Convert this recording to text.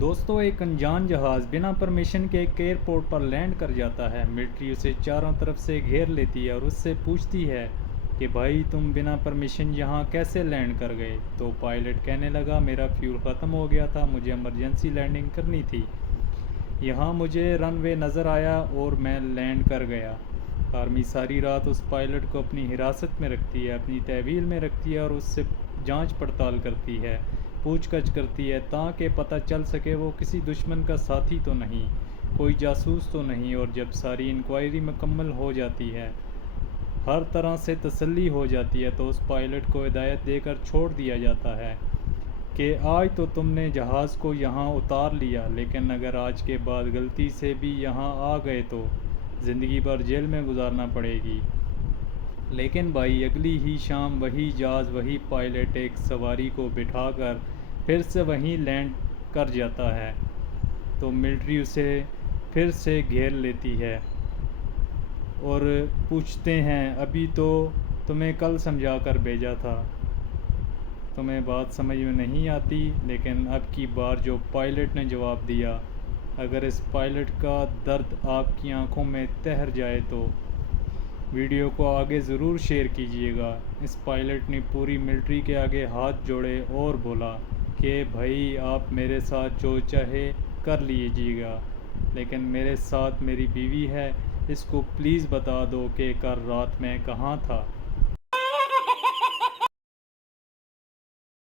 دوستوں، ایک انجان جہاز بنا پرمیشن کے ایک ایئرپورٹ پر لینڈ کر جاتا ہے۔ ملٹری اسے چاروں طرف سے گھیر لیتی ہے اور اس سے پوچھتی ہے کہ بھائی تم بنا پرمیشن یہاں کیسے لینڈ کر گئے؟ تو پائلٹ کہنے لگا میرا فیول ختم ہو گیا تھا، مجھے ایمرجنسی لینڈنگ کرنی تھی، یہاں مجھے رن وے نظر آیا اور میں لینڈ کر گیا۔ آرمی ساری رات اس پائلٹ کو اپنی حراست میں رکھتی ہے، اپنی تحویل میں رکھتی ہے اور اس سے جانچ پڑتال کرتی ہے، پوچھ گچھ کرتی ہے تاکہ پتہ چل سکے وہ کسی دشمن کا ساتھی تو نہیں، کوئی جاسوس تو نہیں۔ اور جب ساری انکوائری مکمل ہو جاتی ہے، ہر طرح سے تسلی ہو جاتی ہے، تو اس پائلٹ کو ہدایت دے کر چھوڑ دیا جاتا ہے کہ آج تو تم نے جہاز کو یہاں اتار لیا، لیکن اگر آج کے بعد غلطی سے بھی یہاں آ گئے تو زندگی بھر جیل میں گزارنا پڑے گی۔ لیکن بھائی اگلی ہی شام وہی جہاز، وہی پائلٹ ایک سواری کو بٹھا کر پھر سے وہیں لینڈ کر جاتا ہے، تو ملٹری اسے پھر سے گھیر لیتی ہے اور پوچھتے ہیں ابھی تو تمہیں کل سمجھا کر بھیجا تھا، تمہیں بات سمجھ میں نہیں آتی؟ لیکن اب کی بار جو پائلٹ نے جواب دیا، اگر اس پائلٹ کا درد آپ کی آنکھوں میں تہر جائے تو ویڈیو کو آگے ضرور شیئر کیجیے گا۔ اس پائلٹ نے پوری ملٹری کے آگے ہاتھ جوڑے اور بولا کہ بھائی آپ میرے ساتھ جو چاہے کر لیجیے گا، لیکن میرے ساتھ میری بیوی ہے، اس کو پلیز بتا دو کہ کل رات میں کہاں تھا۔